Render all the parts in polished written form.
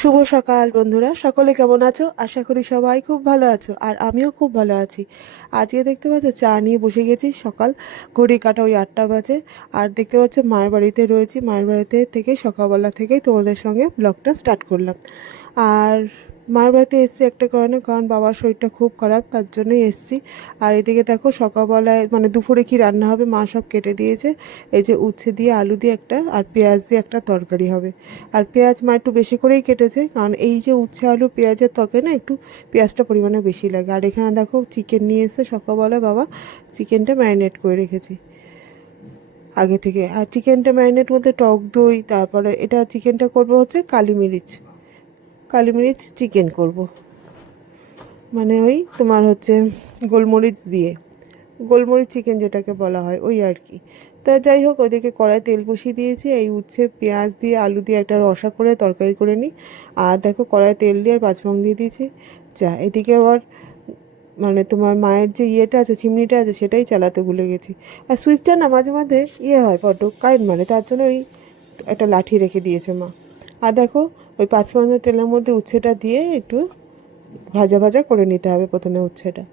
শুভ সকাল বন্ধুরা, সকলে কেমন আছো? আশা করি সবাই খুব ভালো আছো, আর আমিও খুব ভালো আছি। আজকে দেখতে পাচ্ছ চা নিয়ে বসে গেছি। সকাল ঘড়ি কাটা ওই 8টা বাজে। আর দেখতে পাচ্ছ মায়ের বাড়িতে রয়েছি। মায়ের বাড়িতে থেকে সকালবেলা থেকেই তোমাদের সঙ্গে ব্লগটা স্টার্ট করলাম। আর মায়ের বাড়িতে এসছি একটা কারণে, কারণ বাবার শরীরটা খুব খারাপ, তার জন্যই এসছি। আর এদিকে দেখো সকালবেলায় মানে দুপুরে কি রান্না হবে মা সব কেটে দিয়েছে। এই যে উচ্ছে দিয়ে আলু দিয়ে একটা আর পেঁয়াজ দিয়ে একটা তরকারি হবে। আর পেঁয়াজ মা একটু বেশি করেই কেটেছে, কারণ এই যে উচ্ছে আলু পেঁয়াজের তরকারি না, একটু পেঁয়াজটা পরিমাণে বেশি লাগে। আর এখানে দেখো চিকেন নিয়ে এসে সকালবেলা বাবা চিকেনটা ম্যারিনেট করে রেখেছি আগে থেকে। আর চিকেনটা ম্যারিনেট মধ্যে টক দই, তারপরে এটা চিকেনটা করব হচ্ছে কালি মিরিচ চিকেন করব। মানে ওই তোমার হচ্ছে গোলমরিচ দিয়ে, গোলমরিচ চিকেন যেটাকে বলা হয় ওই আর কি। তা যাই হোক, ওইদিকে কড়াই তেল বসিয়ে দিয়েছি। এই উচ্ছে পেঁয়াজ দিয়ে আলু দিয়ে একটা রসা করে তরকারি করে নিই। আর দেখো কড়াই তেল দিয়ে আর পাঁচফোড়ন দিয়ে দিয়েছি। যা এদিকে আবার মানে তোমার মায়ের যে ইয়েটা আছে, চিমনিটা আছে, সেটাই চালাতে ভুলে গেছি। আর সুইচটা না মাঝে মাঝে ইয়ে হয়, বড্ড কারেন্ট মানে, তার জন্য ওই একটা লাঠি রেখে দিয়েছে মা। আর দেখো ওই পাঁচফোড়নের তেলের মধ্যে উচ্ছেটা দিয়ে একটু ভাজা ভাজা করে নিতে হবে প্রথমে উচ্ছেটা।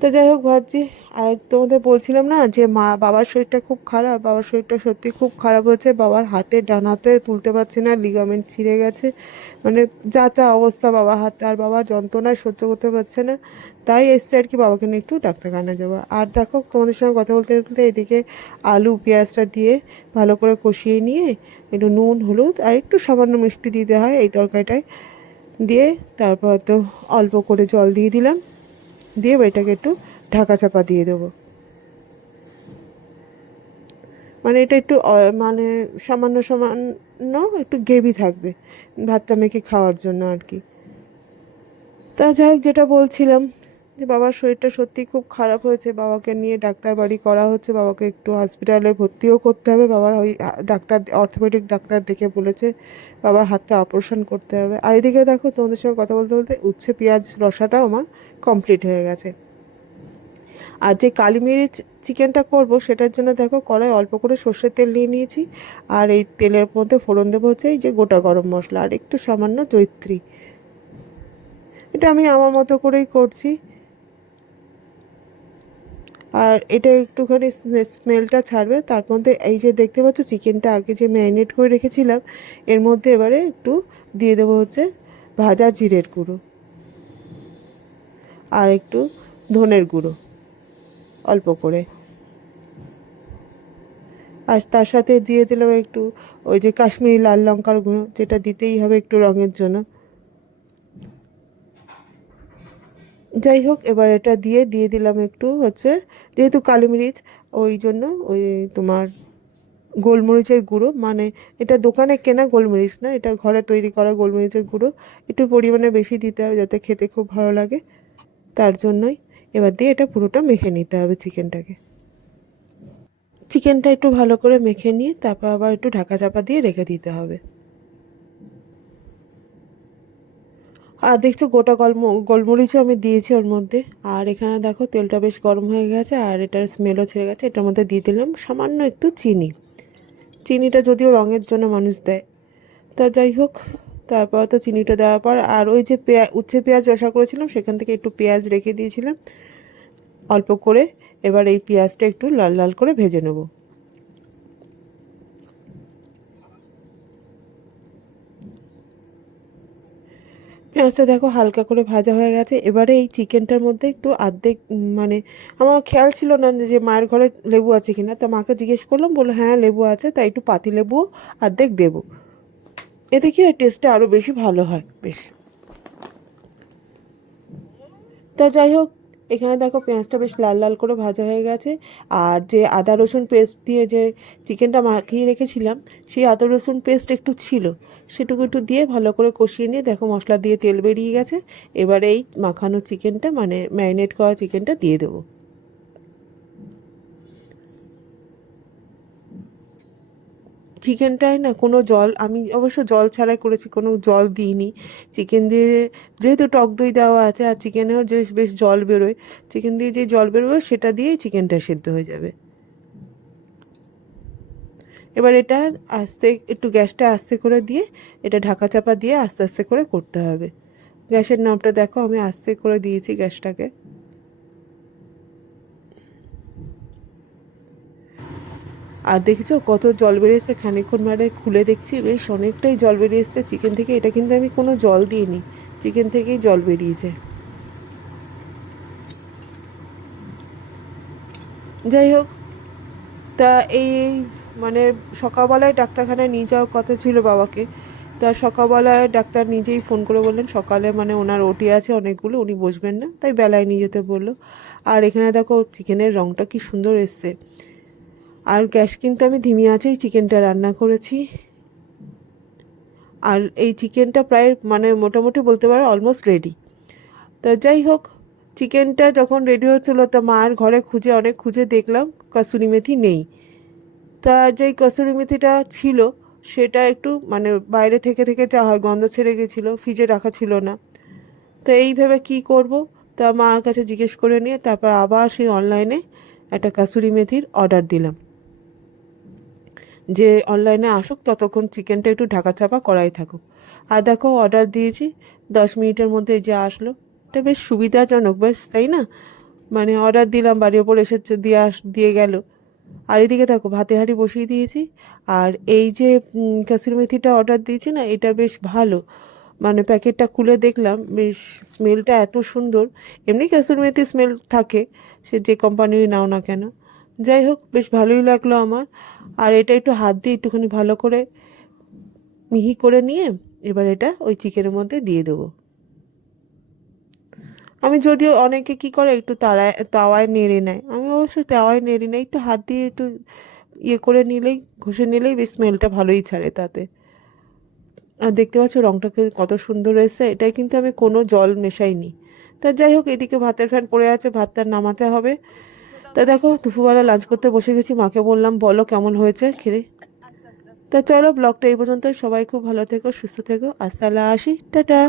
তো যাই হোক ভাবছি। আর তোমাদের বলছিলাম না যে বাবার শরীরটা খুব খারাপ, বাবার শরীরটা সত্যি খুব খারাপ হচ্ছে। বাবার হাতে ডান হাতে তুলতে পারছে না, লিগামেন্ট ছিঁড়ে গেছে। মানে যা তা অবস্থা বাবার হাতে, আর বাবা যন্ত্রণায় সহ্য করতে পারছে না। তাই এসছে আর কি বাবাকে নিয়ে একটু ডাক্তারখানা যাবো। আর দেখো তোমাদের সঙ্গে কথা বলতে বলতে এদিকে আলু পেঁয়াজটা দিয়ে ভালো করে কষিয়ে নিয়ে একটু নুন হলুদ আর একটু সামান্য মিষ্টি দিতে হয় এই তরকারিটায়, দিয়ে তারপর তো অল্প করে জল দিয়ে দিলাম। দিয়ে এটাকে একটু ঢাকা চাপা দিয়ে দেবো। মানে এটা একটু মানে সামান্য সামান্য একটু গ্রেভি থাকবে ভাতটা মেখে খাওয়ার জন্য আর কি। তা যাই হোক, যেটা বলছিলাম যে বাবার শরীরটা সত্যি খুব খারাপ হয়েছে। বাবাকে নিয়ে ডাক্তার বাড়ি করা হচ্ছে, বাবাকে একটু হসপিটালে ভর্তিও করতে হবে। বাবার ওই ডাক্তার অর্থোপেডিক ডাক্তার দেখে বলেছে বাবার হাতটা অপারেশন করতে হবে। আর এদিকে দেখো তোমাদের সঙ্গে কথা বলতে বলতে উচ্ছে পেঁয়াজ রসাটাও আমার কমপ্লিট হয়ে গেছে। আর যে কালিমিরিচ চিকেনটা করব সেটার জন্য দেখো কড়াই অল্প করে সর্ষের তেল নিয়ে নিয়েছি। আর এই তেলের মধ্যে ফোড়ন দেবো হচ্ছে এই যে গোটা গরম মশলা আর একটু সামান্য জয়িত্রী। এটা আমি আমার মতো করেই করছি। আর এটা একটুখানি স্মেলটা ছাড়বে, তার মধ্যে এই যে দেখতে পাচ্ছ চিকেনটা আগে যে ম্যারিনেট করে রেখেছিলাম, এর মধ্যে এবারে একটু দিয়ে দেবো হচ্ছে ভাজা জিরের গুঁড়ো আর একটু ধনের গুঁড়ো অল্প করে। আর তার সাথে দিয়ে দিলাম একটু ওই যে কাশ্মীরি লাল লঙ্কার গুঁড়ো, যেটা দিতেই হবে একটু রঙের জন্য। যাই হোক, এবার এটা দিয়ে দিয়ে দিলাম একটু হচ্ছে, যেহেতু কালি মরিচ, ওই জন্য ওই তোমার গোলমরিচের গুঁড়ো, মানে এটা দোকানে কেনা গোলমরিচ না, এটা ঘরে তৈরি করা গোলমরিচের গুঁড়ো। একটু পরিমাণে বেশি দিতে হবে যাতে খেতে খুব ভালো লাগে, তার জন্যই। এবার দিয়ে এটা পুরোটা মেখে নিতে হবে চিকেনটাকে। চিকেনটা একটু ভালো করে মেখে নিয়ে তারপর আবার একটু ঢাকা চাপা দিয়ে রেখে দিতে হবে। আর দেখছো গোটা গোলমরিচও আমি দিয়েছি ওর মধ্যে। আর এখানে দেখো তেলটা বেশ গরম হয়ে গেছে আর এটার স্মেলও ছেড়ে গেছে। এটার মধ্যে দিয়ে দিলাম সামান্য একটু চিনি। চিনিটা যদিও রঙের জন্য মানুষ দেয়, তা যাই হোক। তারপর তো চিনিটা দেওয়ার পর আর ওই যে উচ্ছে পেঁয়াজ রসা করেছিলাম সেখান থেকে একটু পেঁয়াজ রেখে দিয়েছিলাম অল্প করে। এবার এই পেঁয়াজটা একটু লাল লাল করে ভেজে নেব। পেঁয়াজটা দেখো হালকা করে ভাজা হয়ে গেছে। এবারে এই চিকেনটার মধ্যে একটু আর্ধেক মানে আমার খেয়াল ছিল না যে মায়ের ঘরে লেবু আছে কিনা, তা মাকে জিজ্ঞেস করলাম, বললো হ্যাঁ লেবু আছে, তাই একটু পাতি লেবু আর্ধেক দেবো। এতে কি হয়, টেস্টটা আরও বেশি ভালো হয় বেশ। তা যাই হোক, এখানে দেখো পেঁয়াজটা বেশ লাল লাল করে ভাজা হয়ে গেছে। আর যে আদা রসুন পেস্ট দিয়ে যে চিকেনটা মাখিয়ে রেখেছিলাম, সেই আদা রসুন পেস্ট একটু ছিল, সেটুকু একটু দিয়ে ভালো করে কষিয়ে নিয়ে দেখো মশলা দিয়ে তেল বেরিয়ে গেছে। এবারে এই মাখানো চিকেনটা মানে ম্যারিনেট করা চিকেনটা দিয়ে দেবো। চিকেনটায় না কোনো জল, আমি অবশ্য জল ছাড়াই করেছি, কোনো জল দিইনি। চিকেন দিয়ে যেহেতু টক দই দেওয়া আছে আর চিকেনেও যে বেশ জল বেরোয়, চিকেন দিয়ে যে জল বেরোবে সেটা দিয়েই চিকেনটা সেদ্ধ হয়ে যাবে। এবার এটা আস্তে একটু গ্যাসটা আস্তে করে দিয়ে এটা ঢাকা চাপা দিয়ে আস্তে আস্তে করে করতে হবে। গ্যাসের নামটা দেখো, আমি আস্তে করে দিয়েছি গ্যাসটাকে। আর দেখেছো কত জল বেরিয়েছে, খানিকক্ষণ মানে খুলে দেখছি বেশ অনেকটাই জল বেরিয়ে এসছে চিকেন থেকে। এটা কিন্তু আমি কোনো জল দিইনি, চিকেন থেকেই জল বেরিয়েছে। যাই হোক, তা এই মানে সকালবেলায় ডাক্তারখানায় নিয়ে যাওয়ার কথা ছিল বাবাকে। তা সকালবেলায় ডাক্তার নিজেই ফোন করে বললেন সকালে মানে ওনার ওটি আছে অনেকগুলো, উনি বসবেন না, তাই বেলায় নিয়ে যেতে বললো। আর এখানে দেখো চিকেনের রঙটা কি সুন্দর এসছে। আর গ্যাস কিন্তু আমি ধিমি আঁচেই চিকেনটা রান্না করেছি। আর এই চিকেনটা প্রায় মানে মোটামুটি বলতে পারো অলমোস্ট রেডি। তা যাই হোক, চিকেনটা যখন রেডি হচ্ছিলো তা মায়ের ঘরে খুঁজে অনেক খুঁজে দেখলাম কসুরি মেথি নেই। তা যেই কসুরি মেথিটা ছিল সেটা একটু মানে বাইরে থেকে থেকে যা হয় গন্ধ ছেড়ে গেছিলো, ফ্রিজে রাখা ছিল না। তো এইভাবে কি করব, তা মার কাছে জিজ্ঞেস করে নিয়ে তারপর আবার সেই অনলাইনে একটা কাসুরি মেথির অর্ডার দিলাম যে অনলাইনে আসুক, ততক্ষণ চিকেনটা একটু ঢাকা চাপা করাই থাকুক। আর দেখো অর্ডার দিয়েছি, 10 মিনিটের মধ্যে যে আসলো। এটা বেশ সুবিধাজনক, বেশ তাই না? মানে অর্ডার দিলাম, বাড়ির ওপর এসে দিয়ে গেল। আর এদিকে দেখো ভাতে হাঁড়ি বসিয়ে দিয়েছি। আর এই যে কাসুরি মেথিটা অর্ডার দিয়েছি না, এটা বেশ ভালো। মানে প্যাকেটটা খুলে দেখলাম, বেশ স্মেলটা এত সুন্দর। এমনি কাসুরি মেথি স্মেল থাকে, সে যে কোম্পানিরই নাও না কেন। যাই হোক, বেশ ভালোই লাগলো আমার। আর এটা একটু হাত দিয়ে একটুখানি ভালো করে মিহি করে নিয়ে এবার এটা ওই চিকেনের মধ্যে দিয়ে দেবো। আমি যদিও অনেকে কি করে একটু তাওয়ায় নেড়ে নেয়, আমি অবশ্য তাওয়ায় নেড়ে নেই, একটু হাত দিয়ে একটু ইয়ে করে নিলেই, ঘষে নিলেই বেশ স্মেলটা ভালোই ছাড়ে তাতে। আর দেখতে পাচ্ছ রংটাকে কত সুন্দর এসেছে, এটাই কিন্তু আমি কোনো জল মেশাইনি। তা যাই হোক, এদিকে ভাতের ফ্যান পড়ে আছে, ভাতটা নামাতে হবে। তা দেখো দুপুরবেলা লাঞ্চ করতে বসে গেছি, মাকে বললাম বলো কেমন হয়েছে খেতে। তা চলো ব্লগটা এই পর্যন্ত, সবাই খুব ভালো থেকো, সুস্থ থেকো, আজ তাহলে আসি, টাটা।